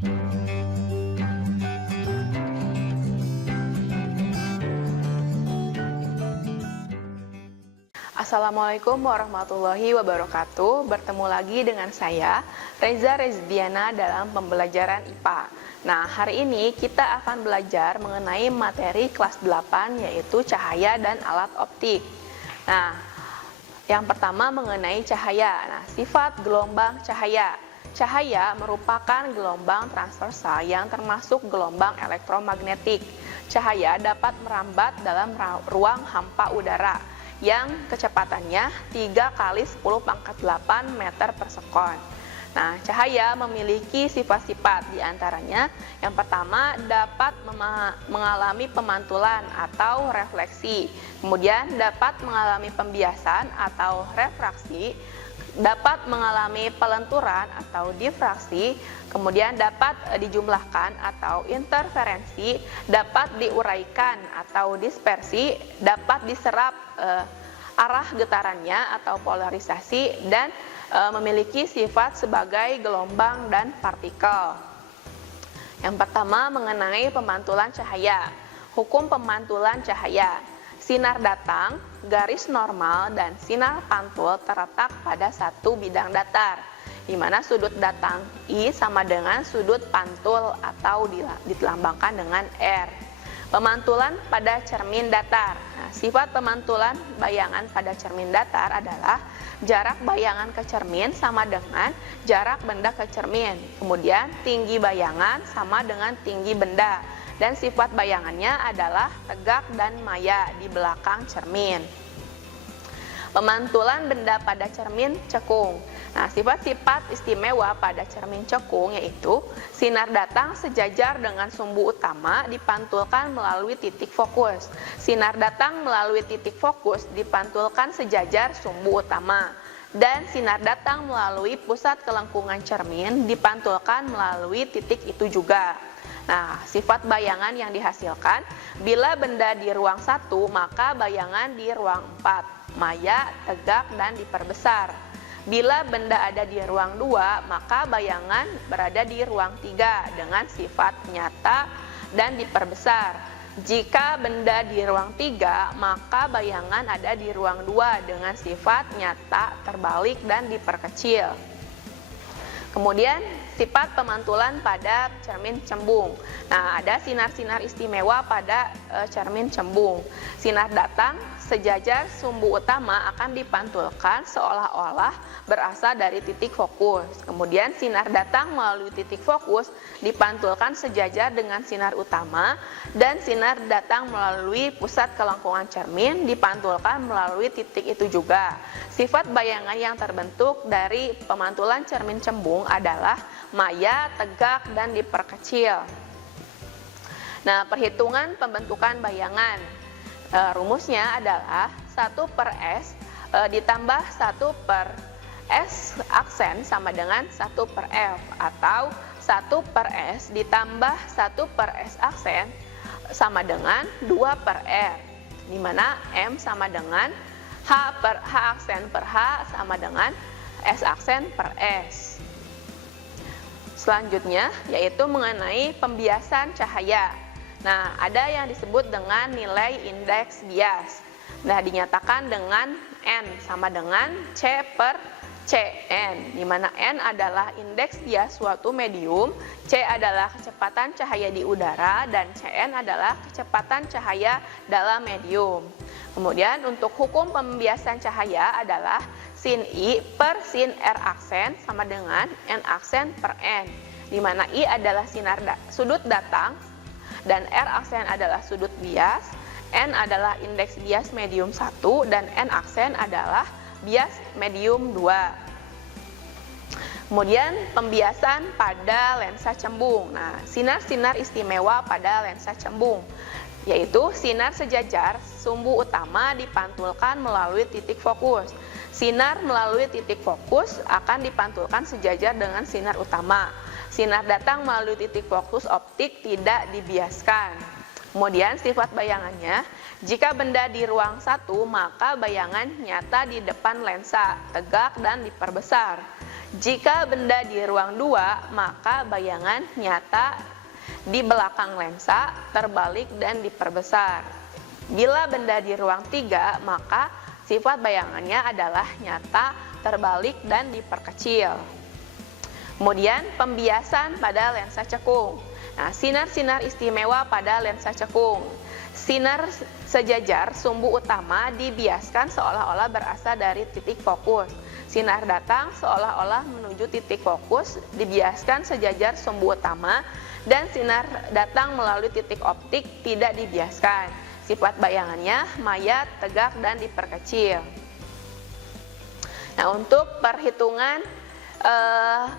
Assalamualaikum warahmatullahi wabarakatuh. Bertemu lagi dengan saya, Reza Rezdiana, dalam pembelajaran IPA. Nah, hari ini kita akan belajar mengenai materi kelas 8, yaitu cahaya dan alat optik. Nah, yang pertama mengenai cahaya. Nah, sifat gelombang cahaya. Cahaya merupakan gelombang transversal yang termasuk gelombang elektromagnetik. Cahaya dapat merambat dalam ruang hampa udara yang kecepatannya 3 kali 10 pangkat 8 meter per sekon. Nah, cahaya memiliki sifat-sifat, diantaranya yang pertama dapat mengalami pemantulan atau refleksi, kemudian dapat mengalami pembiasan atau refraksi, dapat mengalami pelenturan atau difraksi, kemudian dapat dijumlahkan atau interferensi, dapat diuraikan atau dispersi, dapat diserap arah getarannya atau polarisasi, dan memiliki sifat sebagai gelombang dan partikel. Yang pertama mengenai pemantulan cahaya. Hukum pemantulan cahaya. Sinar datang, garis normal, dan sinar pantul terletak pada satu bidang datar, di mana sudut datang I sama dengan sudut pantul atau dilambangkan dengan R. Pemantulan pada cermin datar. Nah, sifat pemantulan bayangan pada cermin datar adalah jarak bayangan ke cermin sama dengan jarak benda ke cermin. Kemudian tinggi bayangan sama dengan tinggi benda. Dan sifat bayangannya adalah tegak dan maya di belakang cermin. Pemantulan benda pada cermin cekung. Nah, sifat-sifat istimewa pada cermin cekung yaitu sinar datang sejajar dengan sumbu utama dipantulkan melalui titik fokus. Sinar datang melalui titik fokus dipantulkan sejajar sumbu utama. Dan sinar datang melalui pusat kelengkungan cermin dipantulkan melalui titik itu juga. Nah, sifat bayangan yang dihasilkan, bila benda di ruang 1, maka bayangan di ruang 4, maya, tegak, dan diperbesar. Bila benda ada di ruang 2, maka bayangan berada di ruang 3 dengan sifat nyata dan diperbesar. Jika benda di ruang 3, maka bayangan ada di ruang 2 dengan sifat nyata, terbalik, dan diperkecil. Kemudian sifat pemantulan pada cermin cembung. Nah, ada sinar-sinar istimewa pada cermin cembung. Sinar datang sejajar sumbu utama akan dipantulkan seolah-olah berasal dari titik fokus. Kemudian sinar datang melalui titik fokus dipantulkan sejajar dengan sinar utama, dan sinar datang melalui pusat kelengkungan cermin dipantulkan melalui titik itu juga. Sifat bayangan yang terbentuk dari pemantulan cermin cembung adalah maya, tegak, dan diperkecil. Nah, perhitungan pembentukan bayangan. Rumusnya adalah 1/S ditambah 1/S aksen sama dengan 1/F, atau 1/S ditambah 1/S aksen sama dengan 2/R, di mana M sama dengan H aksen per H sama dengan S aksen per S. Selanjutnya yaitu mengenai pembiasan cahaya. Nah, ada yang disebut dengan nilai indeks bias. Nah, dinyatakan dengan N sama dengan C/Cn, di mana N adalah indeks bias suatu medium, C adalah kecepatan cahaya di udara, dan Cn adalah kecepatan cahaya dalam medium. Kemudian untuk hukum pembiasan cahaya adalah sin I per sin R aksen sama dengan N aksen per N, di mana I adalah sudut datang, dan R aksen adalah sudut bias, N adalah indeks bias medium 1, dan N aksen adalah bias medium 2. Kemudian pembiasan pada lensa cembung. Nah, sinar-sinar istimewa pada lensa cembung yaitu sinar sejajar sumbu utama dipantulkan melalui titik fokus. Sinar melalui titik fokus akan dipantulkan sejajar dengan sinar utama. Sinar datang melalui titik fokus optik tidak dibiaskan. Kemudian sifat bayangannya, jika benda di ruang 1, maka bayangan nyata di depan lensa, tegak dan diperbesar. Jika benda di ruang 2, maka bayangan nyata di belakang lensa terbalik dan diperbesar. Bila benda di ruang 3, maka sifat bayangannya adalah nyata, terbalik, dan diperkecil. Kemudian pembiasan pada lensa cekung. Nah, sinar-sinar istimewa pada lensa cekung. Sinar sejajar sumbu utama dibiaskan seolah-olah berasal dari titik fokus. Sinar datang seolah-olah menuju titik fokus dibiaskan sejajar sumbu utama, dan sinar datang melalui titik optik tidak dibiaskan. Sifat bayangannya mayat, tegak, dan diperkecil. Nah, untuk perhitungan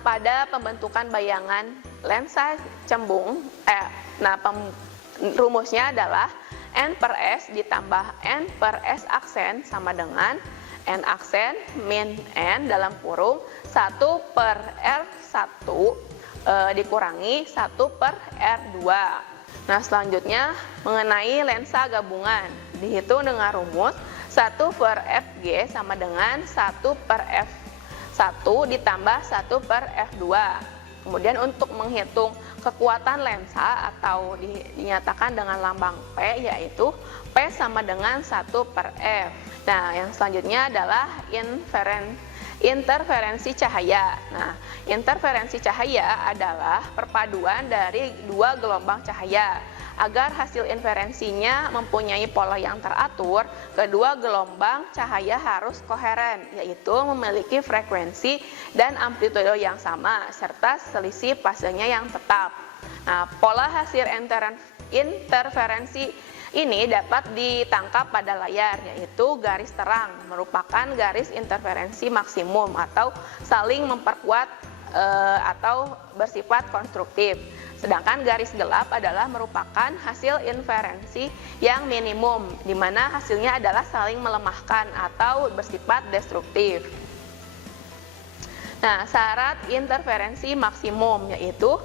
pada pembentukan bayangan lensa cembung, rumusnya adalah N per S ditambah N per S aksen sama dengan N aksen min N dalam kurung 1 per R1 dikurangi 1 per R2. Nah, selanjutnya mengenai lensa gabungan, dihitung dengan rumus 1 per Fg sama dengan 1 per F1 ditambah 1 per F2. Kemudian untuk menghitung kekuatan lensa atau dinyatakan dengan lambang P, yaitu P sama dengan 1 per F. Nah, yang selanjutnya adalah interferensi cahaya. Nah, interferensi cahaya adalah perpaduan dari dua gelombang cahaya. Agar hasil inferensinya mempunyai pola yang teratur, kedua gelombang cahaya harus koheren, yaitu memiliki frekuensi dan amplitude yang sama, serta selisih fasenya yang tetap. Nah, pola hasil interferensi ini dapat ditangkap pada layar, yaitu garis terang merupakan garis interferensi maksimum atau saling memperkuat atau bersifat konstruktif. Sedangkan garis gelap adalah merupakan hasil inferensi yang minimum, di mana hasilnya adalah saling melemahkan atau bersifat destruktif. Nah, syarat interferensi maksimum yaitu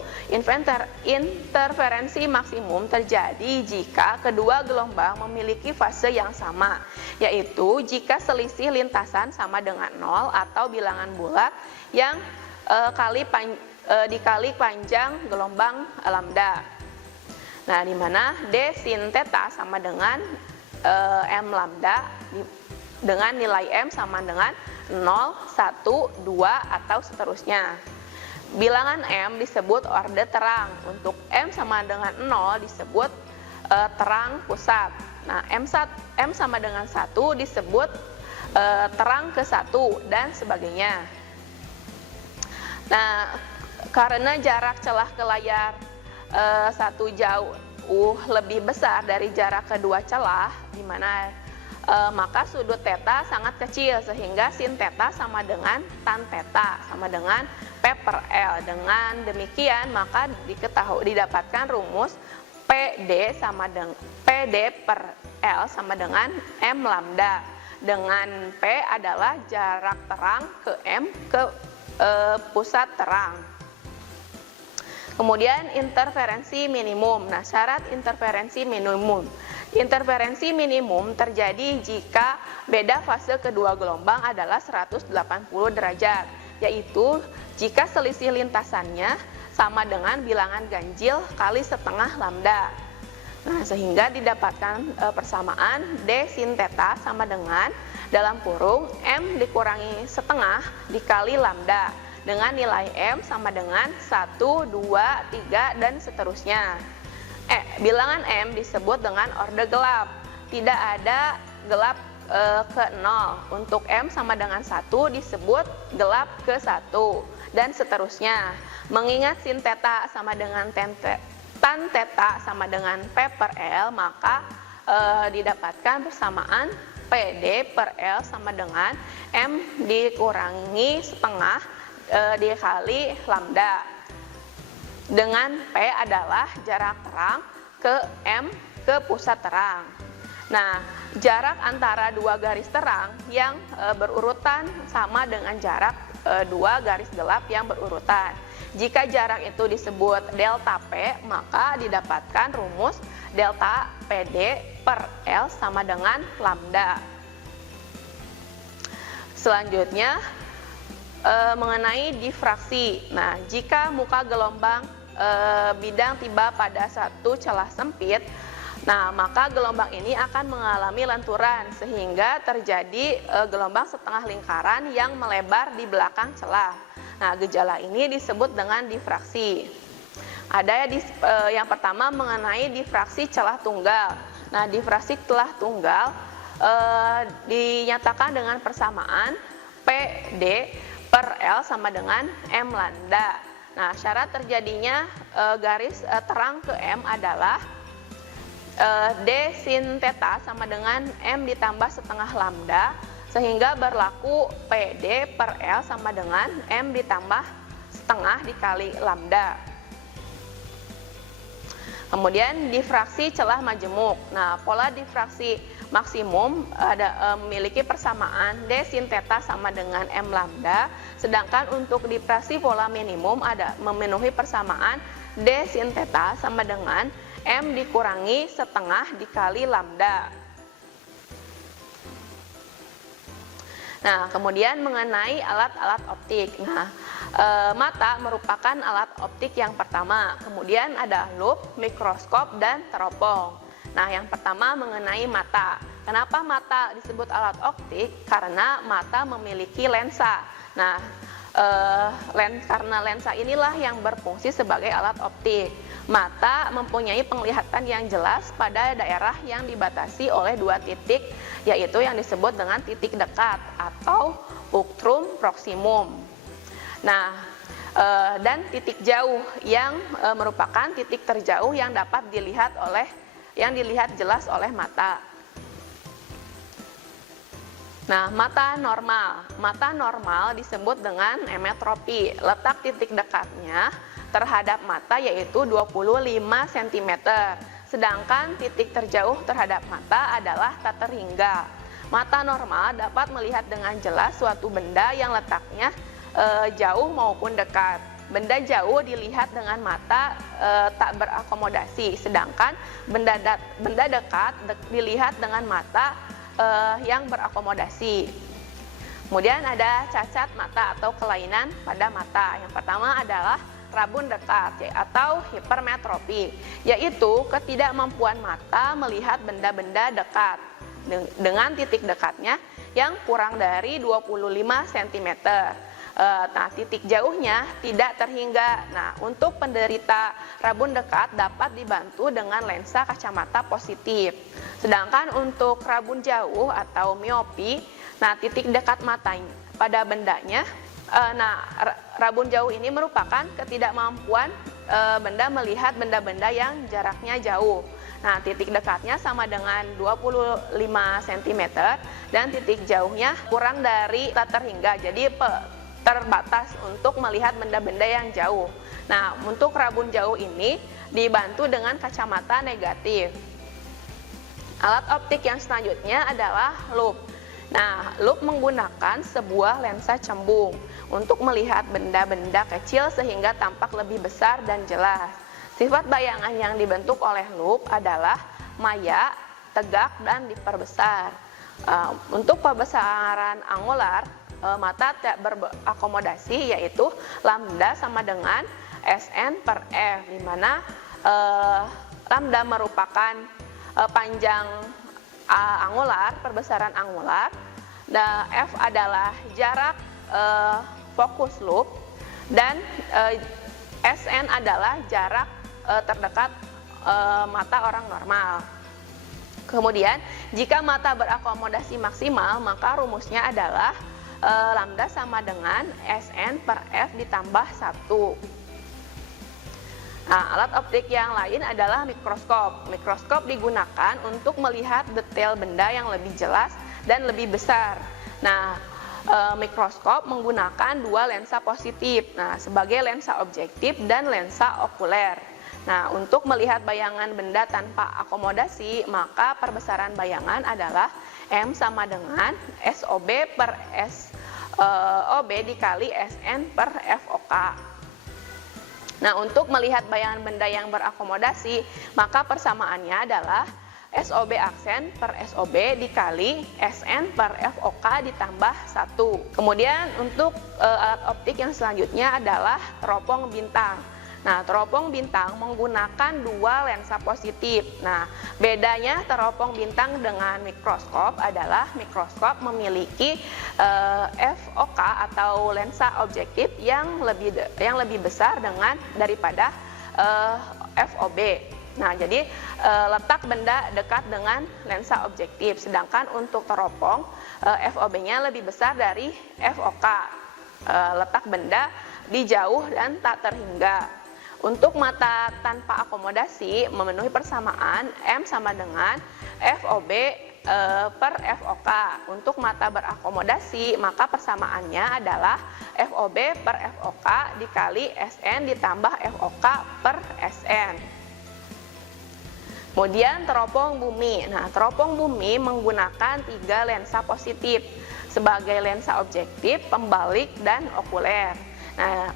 interferensi maksimum terjadi jika kedua gelombang memiliki fase yang sama, yaitu jika selisih lintasan sama dengan 0 atau bilangan bulat yang dikali panjang gelombang lambda. Nah, di mana D sin theta sama dengan M lambda dengan nilai M sama dengan 0, 1, 2, atau seterusnya. Bilangan M disebut orde terang. Untuk M sama dengan 0 disebut terang pusat. Nah, M sama dengan 1 disebut terang ke 1 dan sebagainya. Nah, karena jarak celah ke layar satu jauh lebih besar dari jarak kedua celah, di mana maka sudut theta sangat kecil sehingga sin theta sama dengan tan theta sama dengan P per L. Dengan demikian maka didapatkan rumus PD per L sama dengan M lambda, dengan P adalah jarak terang ke M ke pusat terang. Kemudian interferensi minimum. Nah, syarat interferensi minimum. Interferensi minimum terjadi jika beda fase kedua gelombang adalah 180 derajat, yaitu jika selisih lintasannya sama dengan bilangan ganjil kali setengah lambda. Nah, sehingga didapatkan persamaan D sin theta sama dengan dalam kurung M dikurangi setengah dikali lambda dengan nilai M sama dengan 1, 2, 3, dan seterusnya. Bilangan M disebut dengan orde gelap. Tidak ada gelap ke 0. Untuk M sama dengan 1 disebut gelap ke 1, dan seterusnya. Mengingat sin theta sama dengan tan theta sama dengan P per L, maka didapatkan persamaan PD per L sama dengan M dikurangi setengah dikali lambda, dengan P adalah jarak terang ke M ke pusat terang. Nah, jarak antara dua garis terang yang berurutan sama dengan jarak dua garis gelap yang berurutan. Jika jarak itu disebut delta P, maka didapatkan rumus delta PD per L sama dengan lambda. Selanjutnya, mengenai difraksi. Nah, jika muka gelombang bidang tiba pada satu celah sempit, nah maka gelombang ini akan mengalami lenturan sehingga terjadi gelombang setengah lingkaran yang melebar di belakang celah. Nah, gejala ini disebut dengan difraksi. Ada yang pertama mengenai difraksi celah tunggal. Nah, difraksi celah tunggal dinyatakan dengan persamaan PD per L sama dengan M lambda. Nah, syarat terjadinya garis terang ke M adalah D sin theta sama dengan M ditambah setengah lambda, sehingga berlaku PD per L sama dengan M ditambah setengah dikali lambda. Kemudian difraksi celah majemuk. Nah, pola difraksi maksimum memiliki persamaan D sin theta sama dengan M lambda, sedangkan untuk difraksi pola minimum memenuhi persamaan D sin theta sama dengan M dikurangi setengah dikali lambda. Nah, kemudian mengenai alat-alat optik. Nah, mata merupakan alat optik yang pertama. Kemudian ada lup, mikroskop, dan teropong. Nah, yang pertama mengenai mata. Kenapa mata disebut alat optik? Karena mata memiliki lensa. Nah, karena lensa inilah yang berfungsi sebagai alat optik. Mata mempunyai penglihatan yang jelas pada daerah yang dibatasi oleh dua titik, yaitu yang disebut dengan titik dekat atau punctum proximum. Nah, dan titik jauh yang merupakan titik terjauh yang dapat dilihat jelas oleh mata. Nah, mata normal disebut dengan emetropi. Letak titik dekatnya terhadap mata yaitu 25 cm. Sedangkan titik terjauh terhadap mata adalah tak terhingga. Mata normal dapat melihat dengan jelas suatu benda yang letaknya jauh maupun dekat. Benda jauh dilihat dengan mata tak berakomodasi, sedangkan benda dekat dilihat dengan mata yang berakomodasi. Kemudian ada cacat mata atau kelainan pada mata. Yang pertama adalah rabun dekat atau hipermetropi, yaitu ketidakmampuan mata melihat benda-benda dekat dengan titik dekatnya yang kurang dari 25 cm. Nah, titik jauhnya tidak terhingga. Nah, untuk penderita rabun dekat dapat dibantu dengan lensa kacamata positif. Sedangkan untuk rabun jauh atau miopi, nah titik dekat matanya pada bendanya, rabun jauh ini merupakan ketidakmampuan benda melihat benda-benda yang jaraknya jauh. Nah, titik dekatnya sama dengan 25 cm dan titik jauhnya kurang dari tak terhingga. Jadi terbatas untuk melihat benda-benda yang jauh. Nah, untuk rabun jauh ini dibantu dengan kacamata negatif. Alat optik yang selanjutnya adalah lup. Nah, lup menggunakan sebuah lensa cembung untuk melihat benda-benda kecil sehingga tampak lebih besar dan jelas. Sifat bayangan yang dibentuk oleh lup adalah maya, tegak, dan diperbesar. Untuk pembesaran angular, mata tak berakomodasi, yaitu lambda sama dengan Sn per F, di mana lambda merupakan panjang angular, perbesaran angular, dan F adalah jarak fokus lup, dan Sn adalah jarak terdekat mata orang normal. Kemudian, jika mata berakomodasi maksimal, maka rumusnya adalah lambda sama dengan Sn per F ditambah 1. Nah, alat optik yang lain adalah mikroskop. Mikroskop digunakan untuk melihat detail benda yang lebih jelas dan lebih besar. Nah, mikroskop menggunakan dua lensa positif, sebagai lensa objektif dan lensa okuler. Nah, untuk melihat bayangan benda tanpa akomodasi, maka perbesaran bayangan adalah M sama dengan SOB per SOB dikali Sn per FOK. Nah, untuk melihat bayangan benda yang berakomodasi, maka persamaannya adalah SOB aksen per SOB dikali SN per FOK ditambah 1. Kemudian untuk alat optik yang selanjutnya adalah teropong bintang. Nah, teropong bintang menggunakan dua lensa positif. Nah, bedanya teropong bintang dengan mikroskop adalah mikroskop memiliki FOK atau lensa objektif yang lebih besar daripada FOB. Nah, jadi letak benda dekat dengan lensa objektif, sedangkan untuk teropong FOB-nya lebih besar dari FOK. Letak benda di jauh dan tak terhingga. Untuk mata tanpa akomodasi memenuhi persamaan M sama dengan FOB per FOK. Untuk mata berakomodasi maka persamaannya adalah FOB per FOK dikali SN ditambah FOK per SN. Kemudian teropong bumi. Nah, teropong bumi menggunakan 3 lensa positif sebagai lensa objektif, pembalik, dan okuler. Nah,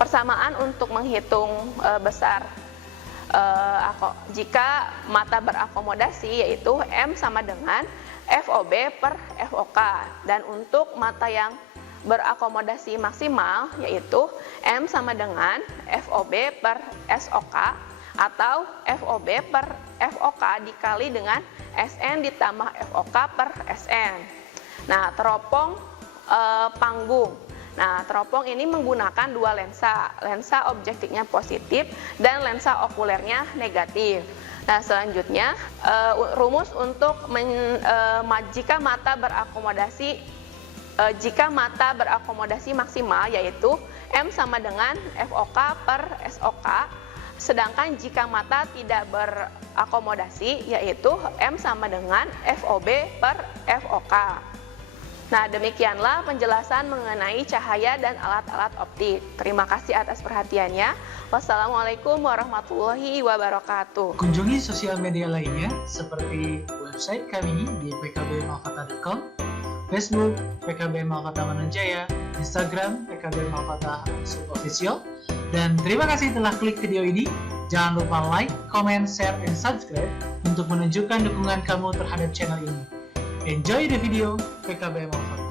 persamaan untuk menghitung besar jika mata berakomodasi yaitu M sama dengan FOB per FOK, dan untuk mata yang berakomodasi maksimal yaitu M sama dengan FOB per SOK atau FOB per FOK dikali dengan SN ditambah FOK per SN. Nah, teropong panggung. Nah, teropong ini menggunakan dua lensa objektifnya positif dan lensa okulernya negatif. Nah, selanjutnya rumus untuk jika mata berakomodasi maksimal yaitu M sama dengan FOK per SOK, sedangkan jika mata tidak berakomodasi yaitu M sama dengan FOB per FOK. Nah, demikianlah penjelasan mengenai cahaya dan alat-alat optik. Terima kasih atas perhatiannya. Wassalamualaikum warahmatullahi wabarakatuh. Kunjungi sosial media lainnya seperti website kami di pkbmalfata.com, Facebook PKB Malfata Manunjaya, Instagram PKB Malfata Official. Dan terima kasih telah klik video ini. Jangan lupa like, comment, share, dan subscribe untuk menunjukkan dukungan kamu terhadap channel ini. Enjoy the video, PKB Malfata.